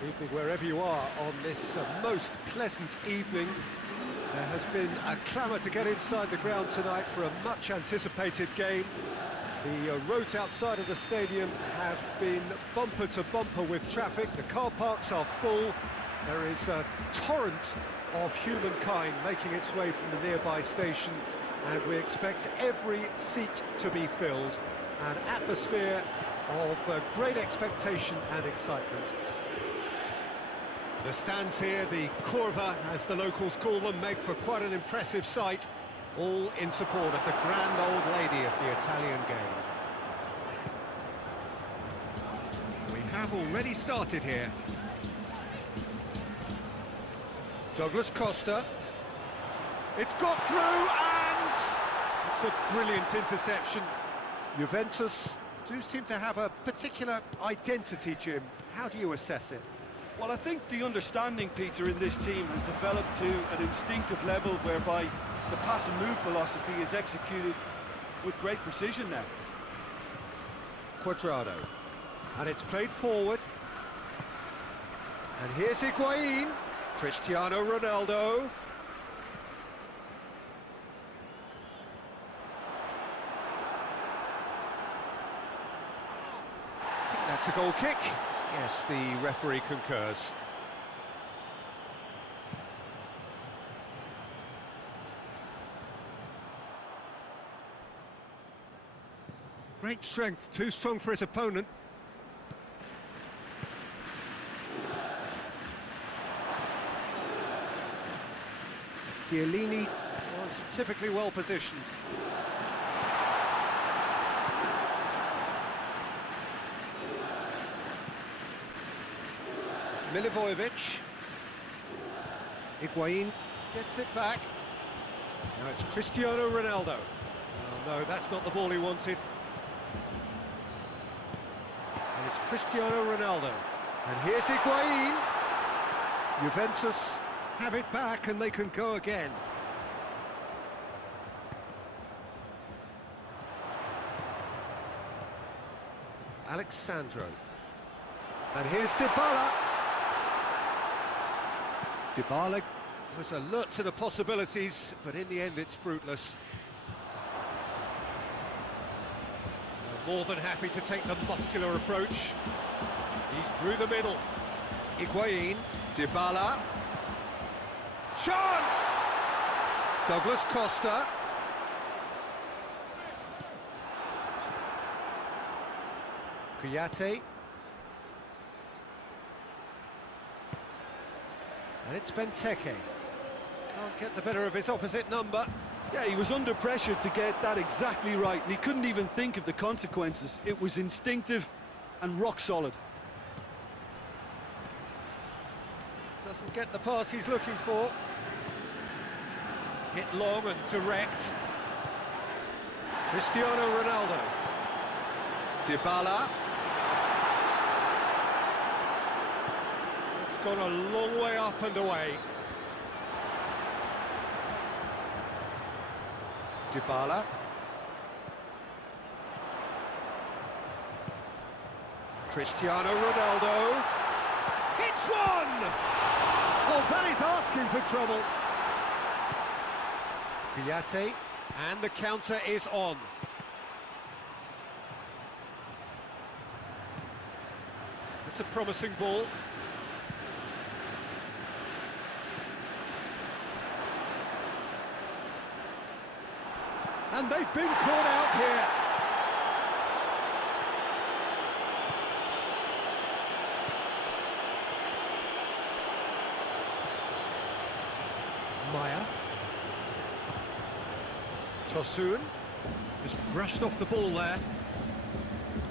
Good evening wherever you are on this most pleasant evening. There has been a clamour to get inside the ground tonight for a much-anticipated game. The roads outside of the stadium have been bumper to bumper with traffic. The car parks are full. There is a torrent of humankind making its way from the nearby station, and we expect every seat to be filled. An atmosphere of great expectation and excitement. The stands here, the curva, as the locals call them, make for quite an impressive sight, all in support of the grand old lady of the Italian game. We have already started here. Douglas Costa. It's got through, and it's a brilliant interception. Juventus do seem to have a particular identity, Jim. How do you assess it? Well, I think the understanding, Peter, in this team has developed to an instinctive level whereby the pass and move philosophy is executed with great precision now. Quadrado. And it's played forward. And here's Higuain. Cristiano Ronaldo. I think that's a goal kick. Yes, the referee concurs. Great strength, too strong for his opponent. Chiellini was typically well positioned. Milivojevic. Higuain gets it back. Now it's Cristiano Ronaldo. Oh no, that's not the ball he wanted. And it's Cristiano Ronaldo. And here's Higuain. Juventus have it back and they can go again. Alexandro. And here's Dybala. Dybala was alert to the possibilities, but in the end it's fruitless. More than happy to take the muscular approach. He's through the middle. Higuain, Dybala. Chance! Douglas Costa. Kouyaté. And it's Benteke. Can't get the better of his opposite number. Yeah, he was under pressure to get that exactly right, and he couldn't even think of the consequences. It was instinctive and rock solid. Doesn't get the pass he's looking for. Hit long and direct. Cristiano Ronaldo. Dybala. It's gone a long way up and away. Dybala. Cristiano Ronaldo. Hits one! Well, that is asking for trouble. Kouyaté, and the counter is on. It's a promising ball. And they've been caught out here. Maya. Tosun just brushed off the ball there.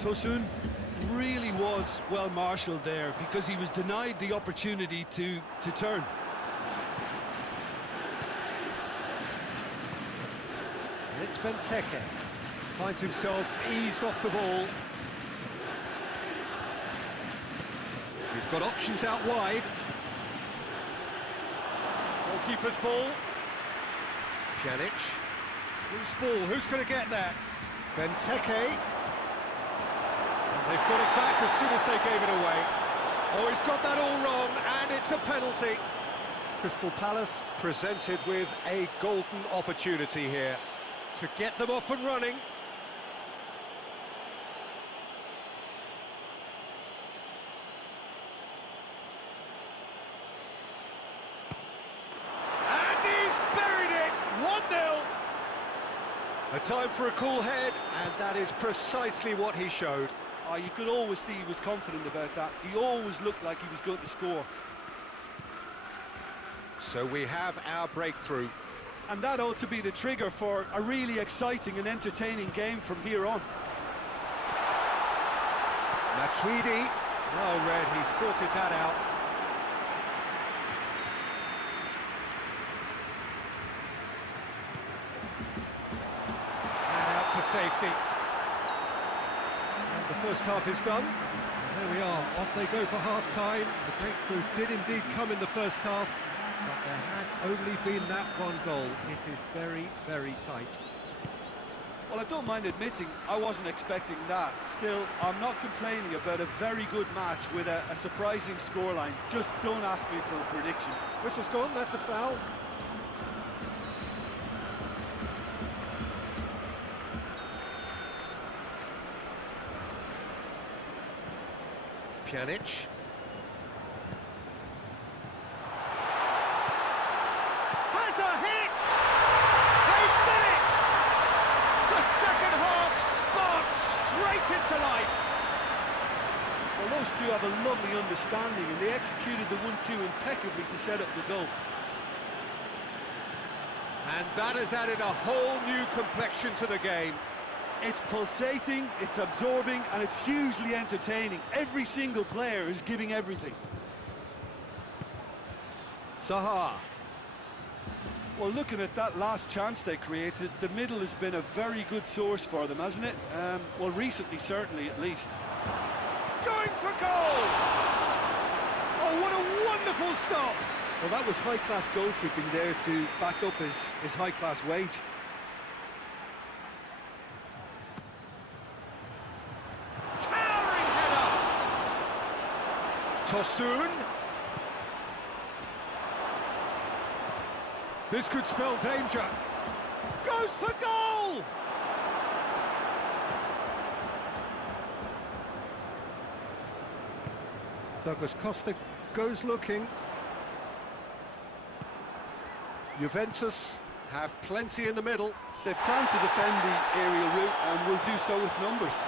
Tosun really was well marshalled there because he was denied the opportunity to turn. And it's Benteke. Finds himself eased off the ball. He's got options out wide. Goalkeeper's ball. Pjanic. Loose ball, who's going to get there? Benteke. And they've got it back as soon as they gave it away. Oh, he's got that all wrong, and it's a penalty. Crystal Palace presented with a golden opportunity here to get them off and running. And he's buried it! 1-0. A time for a cool head, and that is precisely what he showed. Oh, you could always see he was confident about that. He always looked like he was going to score. So we have our breakthrough. And that ought to be the trigger for a really exciting and entertaining game from here on. Matuidi. Well read, he sorted that out. And out to safety. And the first half is done. And there we are, off they go for half-time. The breakthrough did indeed come in the first half, but there has only been that one goal. It is very, very tight. Well, I don't mind admitting I wasn't expecting that. Still, I'm not complaining about a very good match with a surprising scoreline. Just don't ask me for a prediction. Whistle's gone, that's a foul. Pjanic. Has a hit! They've done it! The second half sparked straight into life. Well, those two have a lovely understanding, and they executed the 1-2 impeccably to set up the goal. And that has added a whole new complexion to the game. It's pulsating, it's absorbing, and it's hugely entertaining. Every single player is giving everything. Zaha. Well, looking at that last chance they created, the middle has been a very good source for them, hasn't it? Well, recently, certainly, at least. Going for goal! Oh, what a wonderful stop! Well, that was high-class goalkeeping there to back up his high-class wage. Towering header! Tosun. This could spell danger. Goes for goal! Douglas Costa goes looking. Juventus have plenty in the middle. They've planned to defend the aerial route and will do so with numbers.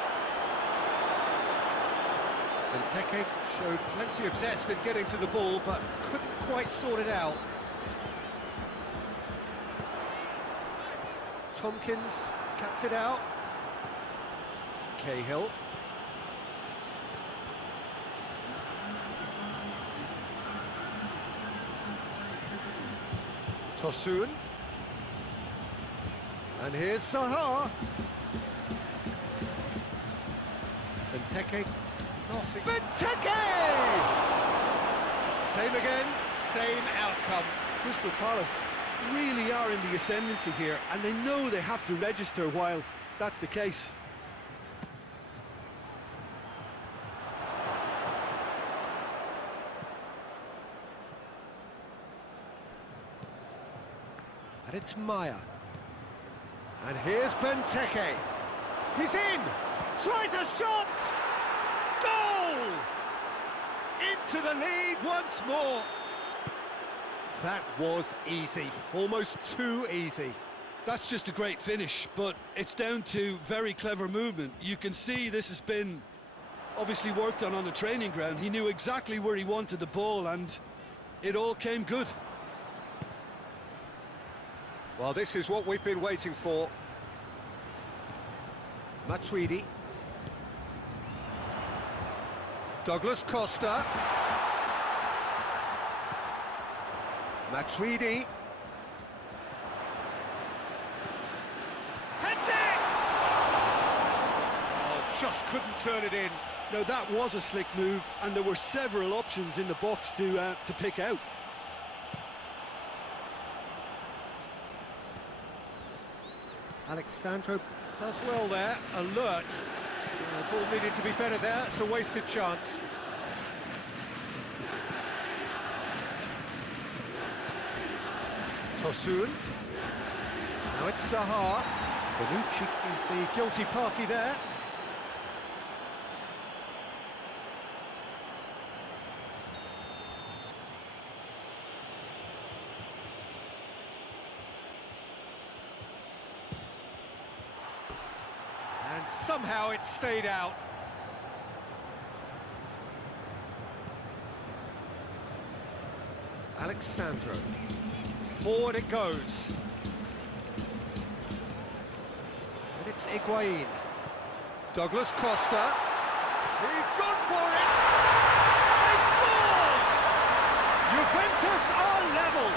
Benteke showed plenty of zest in getting to the ball, but couldn't quite sort it out. Tompkins cuts it out. Cahill. Tosun. And here's Zaha. Benteke. Nothing. Benteke! Same again, same outcome. Crystal Palace really are in the ascendancy here, and they know they have to register while that's the case. And it's Maya. And here's Benteke. He's in! Tries a shot! Goal! Into the lead once more. That was easy, almost too easy. That's just a great finish, but it's down to very clever movement. You can see this has been obviously worked on the training ground. He knew exactly where he wanted the ball, and it all came good. Well, this is what we've been waiting for. Matuidi. Douglas Costa. Matuidi. Heads it! Oh, just couldn't turn it in. Now, that was a slick move, and there were several options in the box to pick out. Alexandro does well there, alert. The ball needed to be better there, it's a wasted chance. Tosun. Now it's Zaha. Bonucci is the guilty party there. And somehow it stayed out. Alexandro. Forward it goes. And it's Higuain. Douglas Costa. He's gone for it! They've scored! Juventus are level!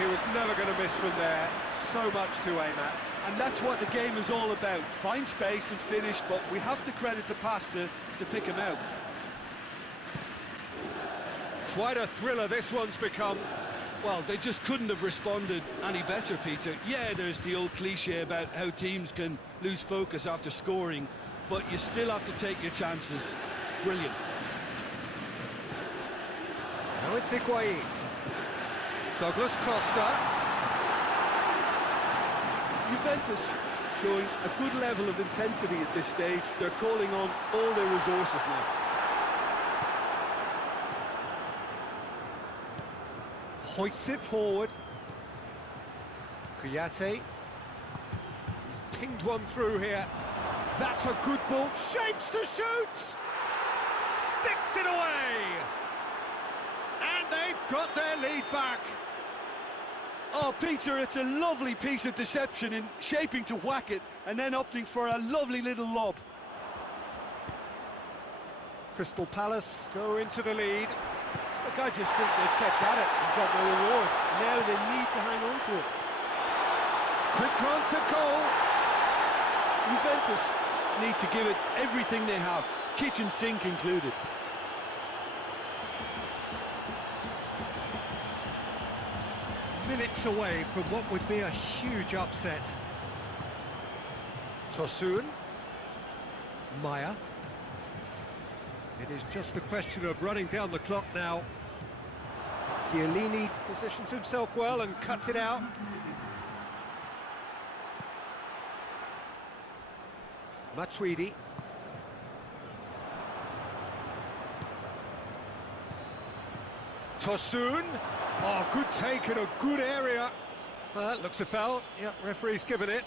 He was never going to miss from there. So much to aim at. And that's what the game is all about. Find space and finish, but we have to credit the passer to pick him out. Quite a thriller this one's become. Well, they just couldn't have responded any better, Peter. Yeah, there's the old cliche about how teams can lose focus after scoring, but you still have to take your chances. Brilliant. Now it's Higuain. Douglas Costa. Juventus showing a good level of intensity at this stage. They're calling on all their resources now. Hoists it forward. Kouyaté. He's pinged one through here. That's a good ball. Shapes to shoot! Sticks it away! And they've got their lead back. Oh, Peter, it's a lovely piece of deception in shaping to whack it and then opting for a lovely little lob. Crystal Palace go into the lead. Look, I just think they've kept at it and got their reward. Now they need to hang on to it. Quick glance at goal. Juventus need to give it everything they have, kitchen sink included. Minutes away from what would be a huge upset. Tosun. Maya. It is just a question of running down the clock now. Chiellini positions himself well and cuts it out. Matuidi. Tosun. Oh, good take in a good area. Well, that looks a foul. Yep, referee's given it.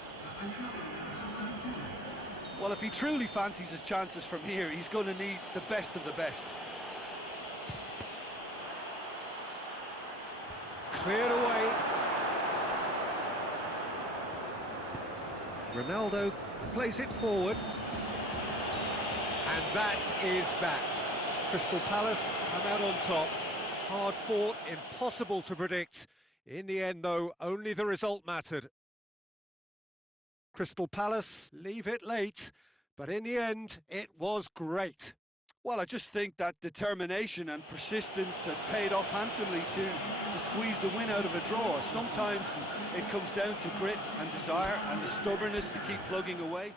Well, if he truly fancies his chances from here, he's going to need the best of the best. Cleared away. Ronaldo plays it forward. And that is that. Crystal Palace come out on top. Hard fought, impossible to predict. In the end, though, only the result mattered. Crystal Palace leave it late, but in the end, it was great. Well, I just think that determination and persistence has paid off handsomely to squeeze the win out of a draw. Sometimes it comes down to grit and desire and the stubbornness to keep plugging away.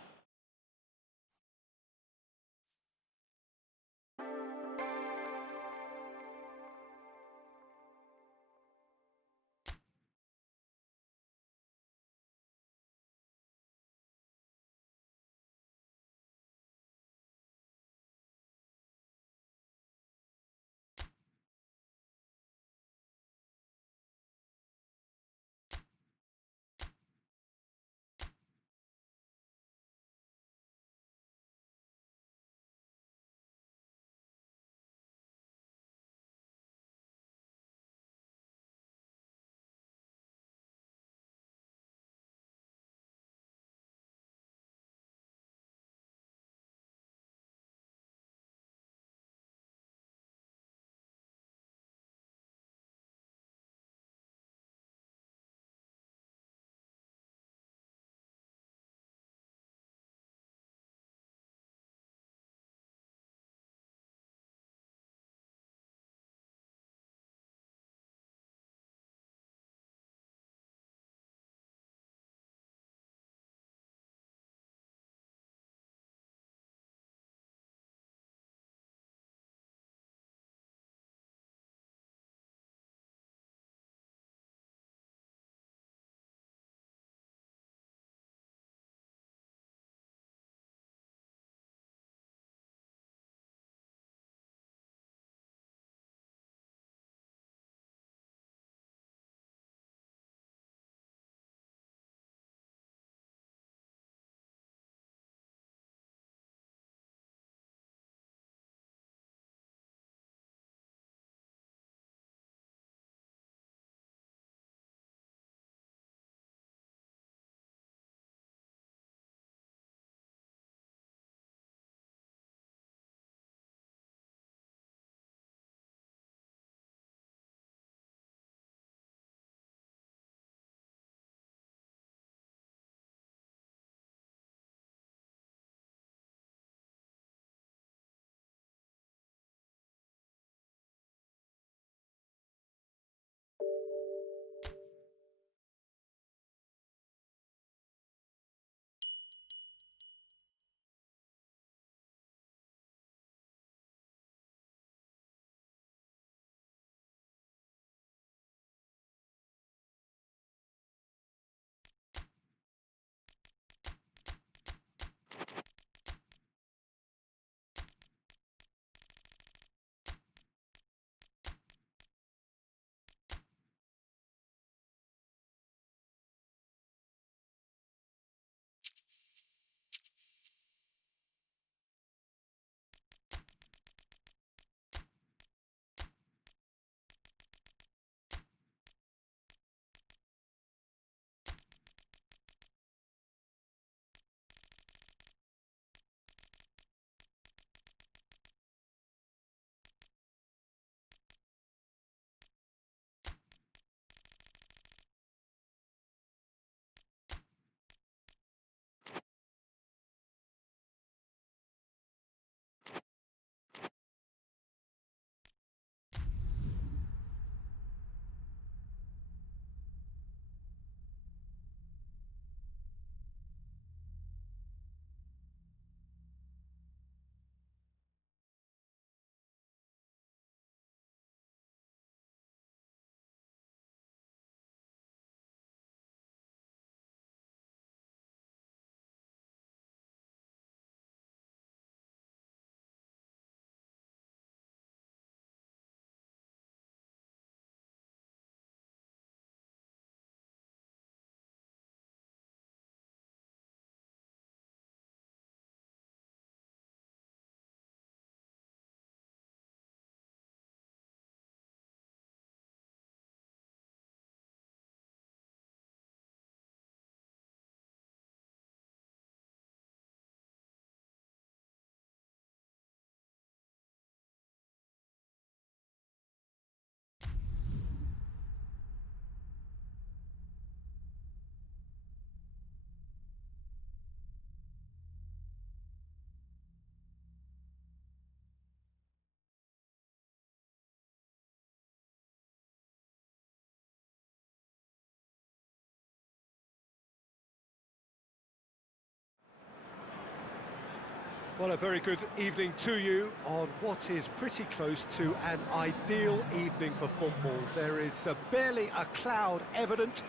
Well, a very good evening to you on what is pretty close to an ideal evening for football. There is barely a cloud evident.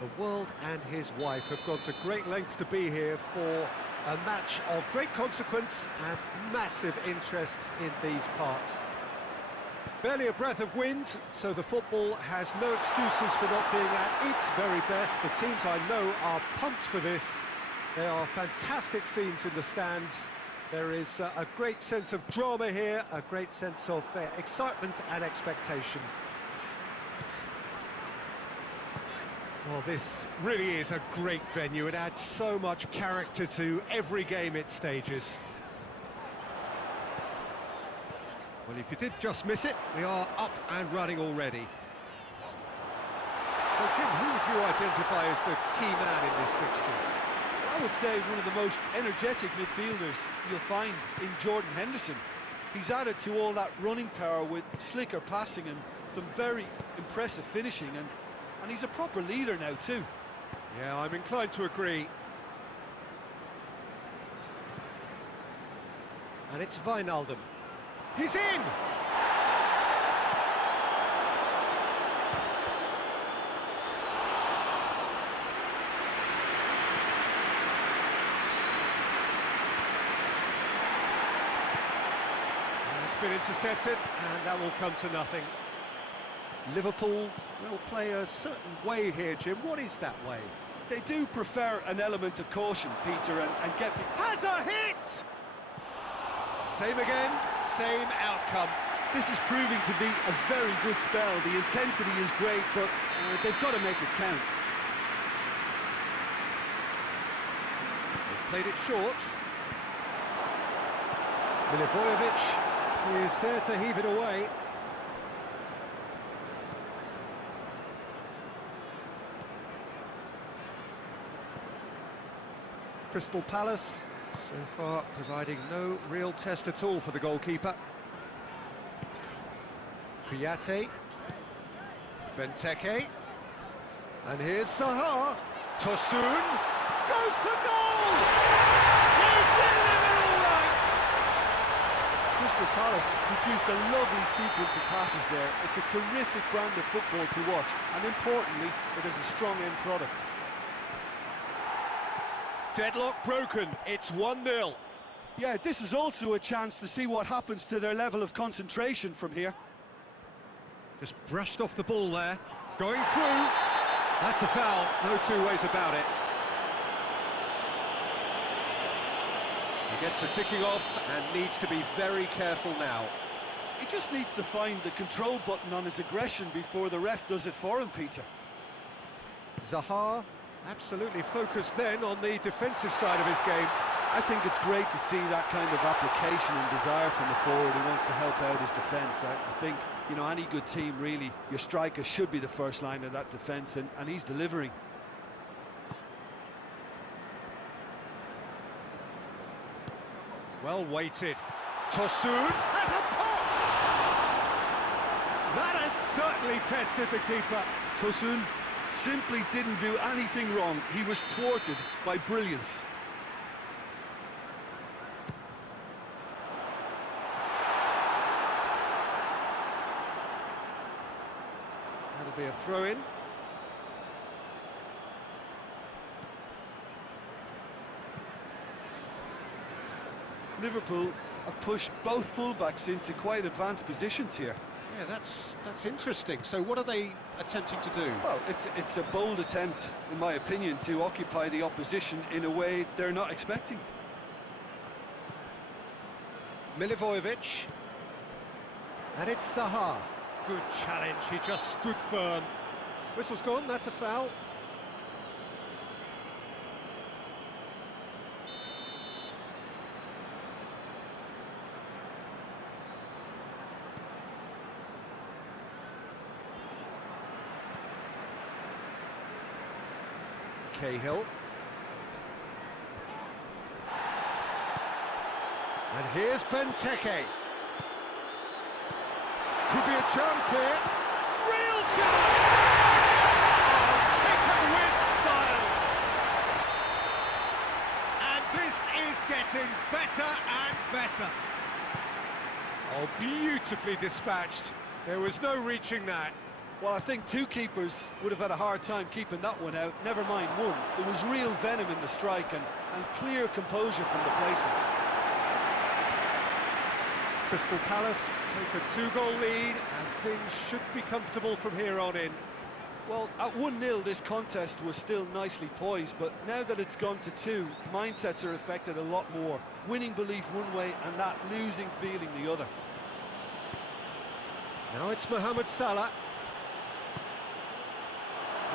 The world and his wife have gone to great lengths to be here for a match of great consequence and massive interest in these parts. Barely a breath of wind, so the football has no excuses for not being at its very best. The teams I know are pumped for this. There are fantastic scenes in the stands. There is a great sense of drama here, a great sense of excitement and expectation. Well, this really is a great venue. It adds so much character to every game it stages. Well, if you did just miss it, we are up and running already. So, Jim, who would you identify as the key man in this fixture? I would say one of the most energetic midfielders you'll find in Jordan Henderson. He's added to all that running power with slicker passing and some very impressive finishing, and he's a proper leader now too. Yeah, I'm inclined to agree. And it's Wijnaldum. He's in! Been intercepted, and that will come to nothing. Liverpool will play a certain way here, Jim. What is that way? They do prefer an element of caution, Peter, and get... Has a hit! Same again, same outcome. This is proving to be a very good spell. The intensity is great, but they've got to make it count. They've played it short. Milivojevic is there to heave it away. Crystal Palace, so far providing no real test at all for the goalkeeper. Kouyaté, Benteke, and here's Zaha. Tosun goes for goal! He's delivered all right! Crystal Palace produced a lovely sequence of passes there. It's a terrific brand of football to watch, and importantly, it is a strong end product. Deadlock broken, it's 1-0. Yeah, this is also a chance to see what happens to their level of concentration from here. Just brushed off the ball there, going through. That's a foul, no two ways about it. He gets the ticking off and needs to be very careful now. He just needs to find the control button on his aggression before the ref does it for him, Peter. Zaha absolutely focused then on the defensive side of his game. I think it's great to see that kind of application and desire from the forward who wants to help out his defence. I think, you know, any good team, really, your striker should be the first line of that defence, and he's delivering. Well weighted. Tosun has a pop! That has certainly tested the keeper. Tosun simply didn't do anything wrong. He was thwarted by brilliance. That'll be a throw-in. Liverpool have pushed both fullbacks into quite advanced positions here. Yeah, that's interesting. So what are they attempting to do? Well, it's a bold attempt, in my opinion, to occupy the opposition in a way they're not expecting. Milivojevic. And it's Zaha. Good challenge, he just stood firm. Whistle's gone, that's a foul. Cahill. And here's Benteke. Could be a chance here. Real chance! Oh, Teke with style. And this is getting better and better. Oh, beautifully dispatched. There was no reaching that. Well, I think two keepers would have had a hard time keeping that one out, never mind one. There was real venom in the strike and clear composure from the placement. Crystal Palace take a 2-goal lead, and things should be comfortable from here on in. Well, at 1-0, this contest was still nicely poised, but now that it's gone to 2, mindsets are affected a lot more. Winning belief one way and that losing feeling the other. Now it's Mohamed Salah.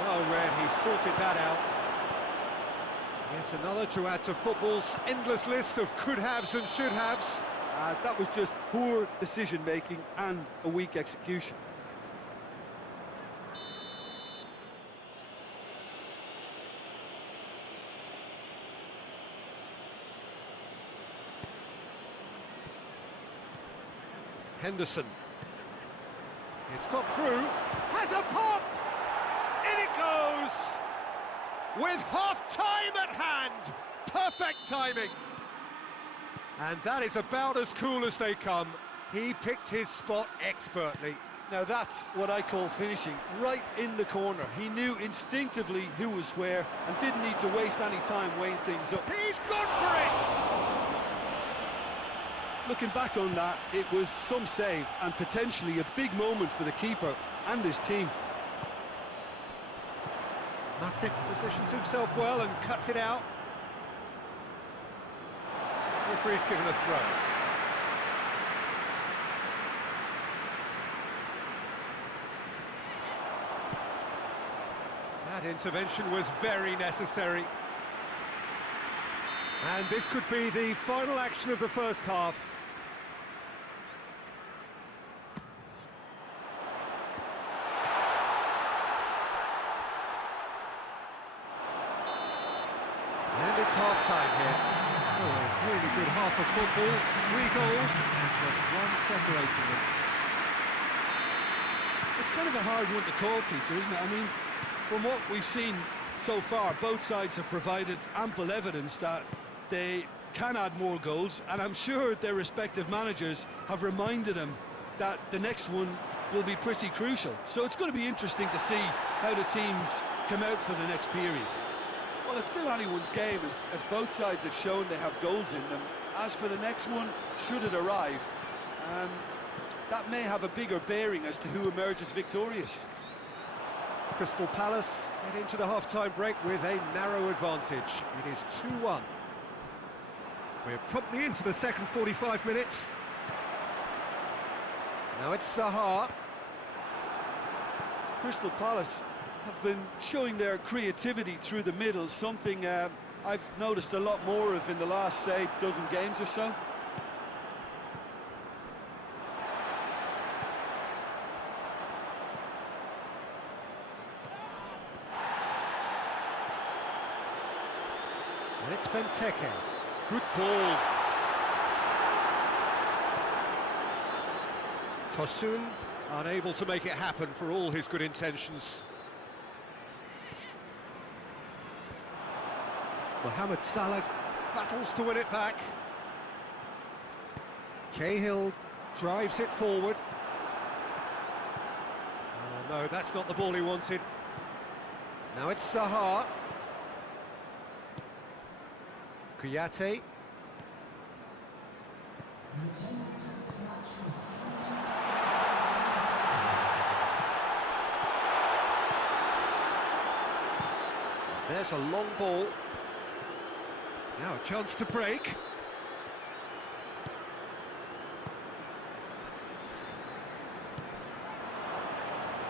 Well read, he sorted that out. Yet another to add to football's endless list of could-haves and should-haves. That was just poor decision-making and a weak execution. Henderson. It's got through. Has a pop! In it goes! With half-time at hand! Perfect timing! And that is about as cool as they come. He picked his spot expertly. Now that's what I call finishing, right in the corner. He knew instinctively who was where and didn't need to waste any time weighing things up. He's gone for it! Looking back on that, it was some save and potentially a big moment for the keeper and his team. Matic positions himself well and cuts it out. Referee's given a throw. That intervention was very necessary. And this could be the final action of the first half. And it's half-time here. So a really good half of football, 3 goals and just one separating them. It's kind of a hard one to call, Peter, isn't it? I mean, from what we've seen so far, both sides have provided ample evidence that they can add more goals, and I'm sure their respective managers have reminded them that the next one will be pretty crucial. So it's going to be interesting to see how the teams come out for the next period. Well, it's still anyone's game, as both sides have shown they have goals in them. As for the next one, should it arrive, that may have a bigger bearing as to who emerges victorious. Crystal Palace head into the half-time break with a narrow advantage. It is 2-1. We're promptly into the second 45 minutes. Now it's Zaha. Crystal Palace have been showing their creativity through the middle, something I've noticed a lot more of in the last, say, dozen games or so. And it's Benteke. Good ball. Tosun unable to make it happen for all his good intentions. Mohamed Salah battles to win it back. Cahill drives it forward. Oh, no, that's not the ball he wanted. Now it's Zaha. Kouyaté. There's a long ball. Now a chance to break.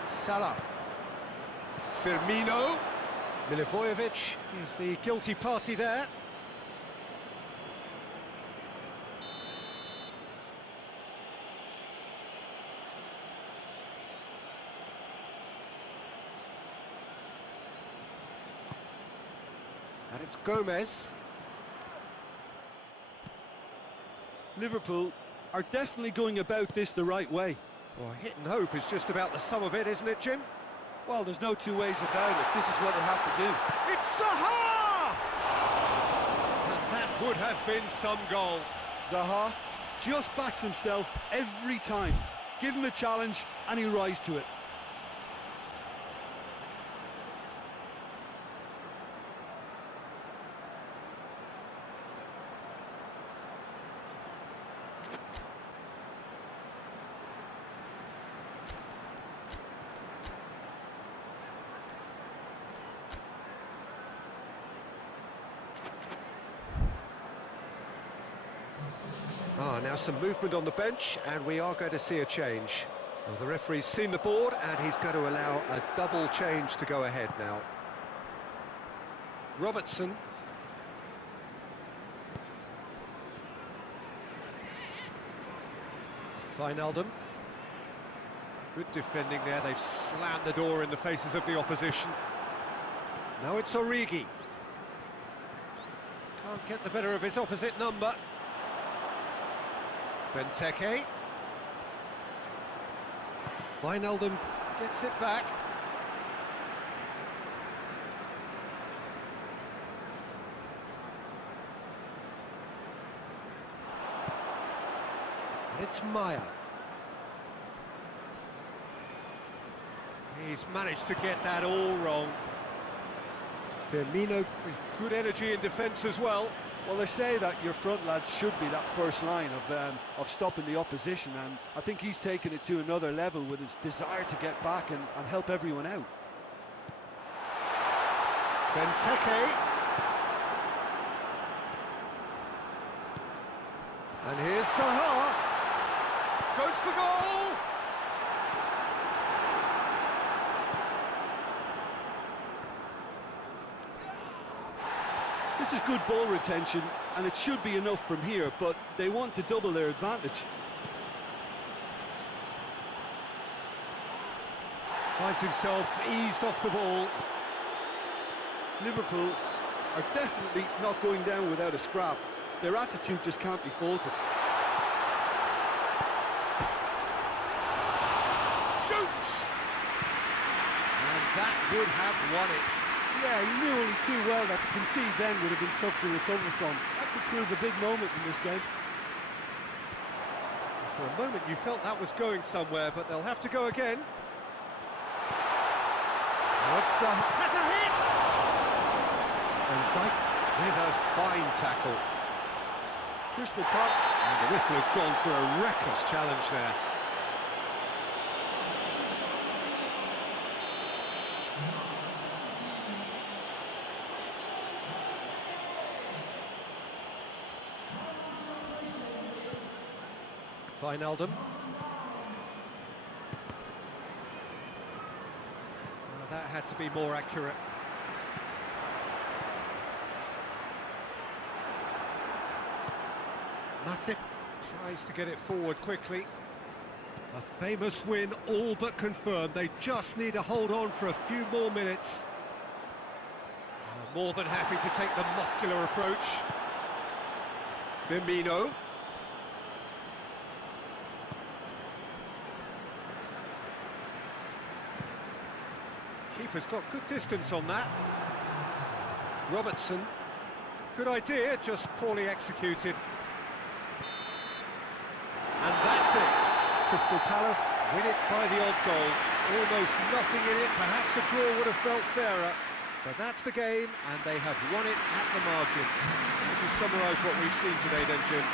Salah. Firmino. Milivojevic is the guilty party there. And it's Gomez. Liverpool are definitely going about this the right way. Well, hit and hope is just about the sum of it, isn't it, Jim? Well, there's no two ways about it. This is what they have to do. It's Zaha! And that would have been some goal. Zaha just backs himself every time. Give him a challenge and he'll rise to it. Now some movement on the bench, and we are going to see a change. Well, the referee's seen the board, and he's going to allow a double change to go ahead now. Robertson. Wijnaldum. Good defending there, they've slammed the door in the faces of the opposition. Now it's Origi. Can't get the better of his opposite number. Benteke. Wijnaldum gets it back. And it's Maya. He's managed to get that all wrong. Firmino with good energy in defence as well. Well, they say that your front lads should be that first line of stopping the opposition, and I think he's taken it to another level with his desire to get back and help everyone out. Benteke. And here's Zaha. Goes for goal! This is good ball retention, and it should be enough from here, but they want to double their advantage. Finds himself eased off the ball. Liverpool are definitely not going down without a scrap. Their attitude just can't be faulted. Shoots! And that would have won it. Yeah, he knew only too well that to concede then would have been tough to recover from. That could prove a big moment in this game. For a moment you felt that was going somewhere, but they'll have to go again. Now it's has a hit! And Dyke with a fine tackle. Crystal Palace. And the whistle has gone for a reckless challenge there. Wijnaldum. Well, that had to be more accurate. Matip tries to get it forward quickly. A famous win, all but confirmed. They just need to hold on for a few more minutes. More than happy to take the muscular approach. Firmino. Keeper's got good distance on that. Robertson. Good idea, just poorly executed. And that's it. Crystal Palace win it by the odd goal. Almost nothing in it, perhaps a draw would have felt fairer. But that's the game, and they have won it at the margin. Would you summarise what we've seen today then, Jim?